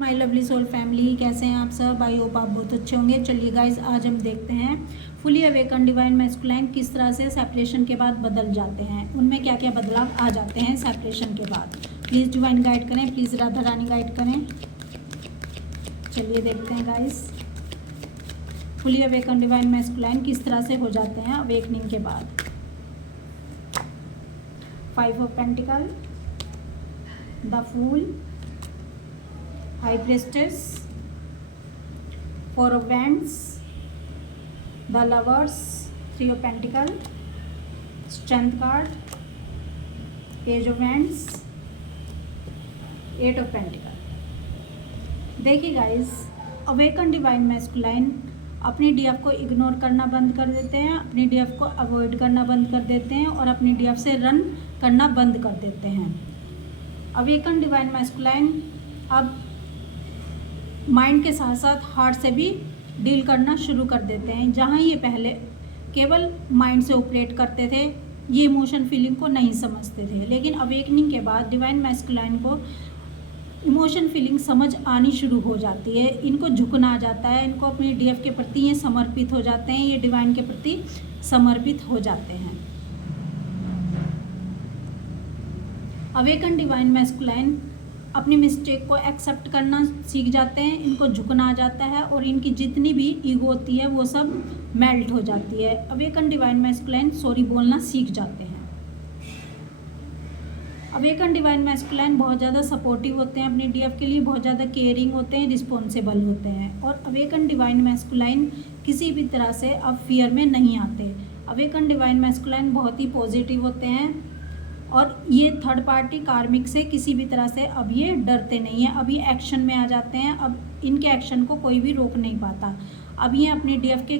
My lovely soul family, कैसे हैं आप सब? आई होप आप बहुत अच्छे होंगे। चलिए गाइज, आज हम देखते हैं फुली अवेकन डिवाइन मैस्कुलाइन किस तरह से सेपरेशन के बाद बदल जाते हैं, उनमें क्या क्या बदलाव आ जाते हैं सेपरेशन के बाद। प्लीज़ डिवाइन गाइड करें, प्लीज़ राधा रानी गाइड करें। चलिए देखते हैं guys, fully awaken divine masculine किस तरह से हो जाते हैं अवेकनिंग के बाद। 5 of pentacle, the fool, High Priestess, 4 of Wands, the Lovers, 3 of Pentacles, Strength card, Page of Wands, 8 of Pentacles। देखिए गाइस, अवेकन डिवाइन मैस्कुलाइन अपनी डीएफ को इग्नोर करना बंद कर देते हैं, अपनी डीएफ को अवॉइड करना बंद कर देते हैं और अपनी डीएफ से रन करना बंद कर देते हैं। अवेकन डिवाइन मैस्कुलाइन अब माइंड के साथ साथ हार्ट से भी डील करना शुरू कर देते हैं। जहाँ ये पहले केवल माइंड से ऑपरेट करते थे, ये इमोशन फीलिंग को नहीं समझते थे, लेकिन अवेकनिंग के बाद डिवाइन मैस्कुलाइन को इमोशन फीलिंग समझ आनी शुरू हो जाती है। इनको झुकना आ जाता है, इनको अपनी डीएफ के प्रति ये समर्पित हो जाते हैं, ये डिवाइन के प्रति समर्पित हो जाते हैं। अवेकन डिवाइन मैस्कुलाइन अपनी मिस्टेक को एक्सेप्ट करना सीख जाते हैं, इनको झुकना आ जाता है और इनकी जितनी भी ईगो होती है वो सब मेल्ट हो जाती है। अवेकन डिवाइन मैस्कुलाइन सॉरी बोलना सीख जाते हैं। अवेकन डिवाइन मैस्कुलाइन बहुत ज़्यादा सपोर्टिव होते हैं अपनी डीएफ के लिए, बहुत ज़्यादा केयरिंग होते हैं, रिस्पॉन्सिबल होते हैं। और अवेकन डिवाइन मैस्कुलाइन किसी भी तरह से अब फियर में नहीं आते। अवेकन डिवाइन मैस्कुलाइन बहुत ही पॉजिटिव होते हैं और ये थर्ड पार्टी कार्मिक से किसी भी तरह से अब ये डरते नहीं हैं। अब ये एक्शन में आ जाते हैं, अब इनके एक्शन को कोई भी रोक नहीं पाता। अब ये अपने डीएफ के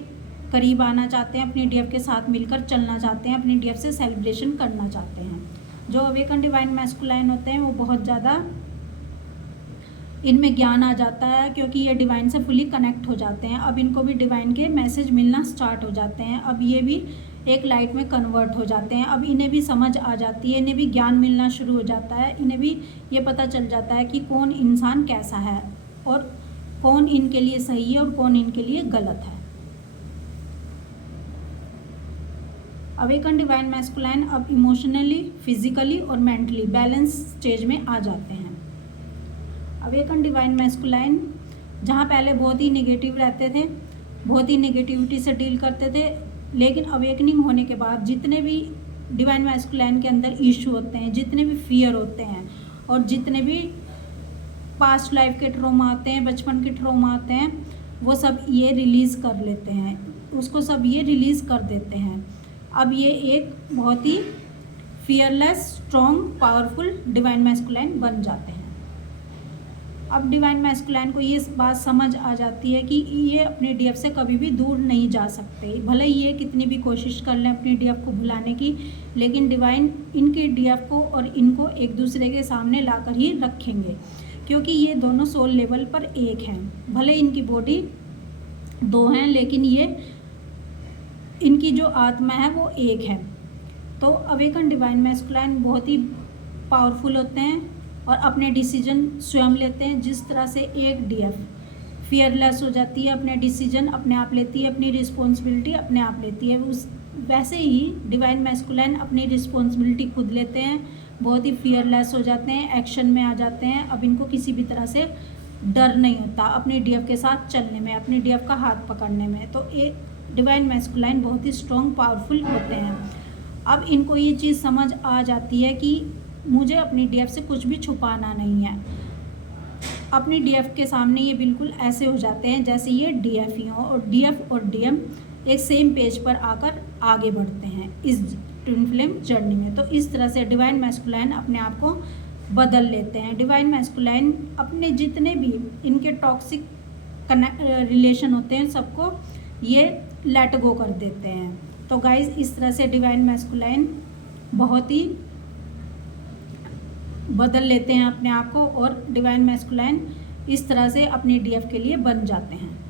करीब आना चाहते हैं, अपनी डीएफ के साथ मिलकर चलना चाहते हैं, अपनी डीएफ से सेलिब्रेशन करना चाहते हैं। जो अवेकन डिवाइन मैस्कुलाइन होते हैं वो बहुत ज़्यादा इनमें ज्ञान आ जाता है, क्योंकि ये डिवाइन से फुली कनेक्ट हो जाते हैं। अब इनको भी डिवाइन के मैसेज मिलना स्टार्ट हो जाते हैं, अब ये भी एक लाइट में कन्वर्ट हो जाते हैं। अब इन्हें भी समझ आ जाती है, इन्हें भी ज्ञान मिलना शुरू हो जाता है, इन्हें भी ये पता चल जाता है कि कौन इंसान कैसा है और कौन इनके लिए सही है और कौन इनके लिए गलत है। अवेकन डिवाइन मैस्कुलाइन अब इमोशनली, फिजिकली और मेंटली बैलेंस स्टेज में आ जाते हैं। अवेकन डिवाइन मैस्कुलाइन जहाँ पहले बहुत ही नेगेटिव रहते थे, बहुत ही नेगेटिविटी से डील करते थे, लेकिन अवेकनिंग होने के बाद जितने भी डिवाइन मैस्कुलाइन के अंदर इशू होते हैं, जितने भी फियर होते हैं और जितने भी पास्ट लाइफ के ट्रॉमा आते हैं, बचपन के ट्रॉमा आते हैं, वो सब ये रिलीज़ कर लेते हैं, उसको सब ये रिलीज़ कर देते हैं। अब ये एक बहुत ही fearless, strong, powerful divine masculine बन जाते हैं। अब डिवाइन मैस्कुलाइन को ये बात समझ आ जाती है कि ये अपने डीएफ से कभी भी दूर नहीं जा सकते, भले ये कितनी भी कोशिश कर लें अपनी डीएफ को भुलाने की, लेकिन डिवाइन इनके डीएफ को और इनको एक दूसरे के सामने लाकर ही रखेंगे, क्योंकि ये दोनों सोल लेवल पर एक हैं। भले इनकी बॉडी दो हैं, लेकिन ये इनकी जो आत्मा है वो एक है। तो अवेकन डिवाइन मैस्कुलाइन बहुत ही पावरफुल होते हैं और अपने डिसीजन स्वयं लेते हैं। जिस तरह से एक डीएफ फियरलेस हो जाती है, अपने डिसीजन अपने आप लेती है, अपनी रिस्पॉन्सिबिलिटी अपने आप लेती है, उस वैसे ही डिवाइन मैस्कुलाइन अपनी रिस्पॉन्सिबिलिटी खुद लेते हैं, बहुत ही फियरलेस हो जाते हैं, एक्शन में आ जाते हैं। अब इनको किसी भी तरह से डर नहीं होता अपनी डीएफ के साथ चलने में, अपनी डीएफ का हाथ पकड़ने में। तो एक डिवाइन मैस्कुलाइन बहुत ही स्ट्रॉन्ग, पावरफुल होते हैं। अब इनको ये चीज़ समझ आ जाती है कि मुझे अपनी डीएफ से कुछ भी छुपाना नहीं है। अपनी डीएफ के सामने ये बिल्कुल ऐसे हो जाते हैं जैसे ये डीएफ ही हो, और डीएफ और डीएम एक सेम पेज पर आकर आगे बढ़ते हैं इस ट्विन फ्लेम जर्नी में। तो इस तरह से डिवाइन मैस्कुलाइन अपने आप को बदल लेते हैं। डिवाइन मैस्कुलाइन अपने जितने भी इनके टॉक्सिक रिलेशन होते हैं सबको ये लेट गो कर देते हैं। तो गाइज, इस तरह से डिवाइन मैस्कुलाइन बहुत ही बदल लेते हैं अपने आप को और डिवाइन मैस्कुलाइन इस तरह से अपनी डीएफ के लिए बन जाते हैं।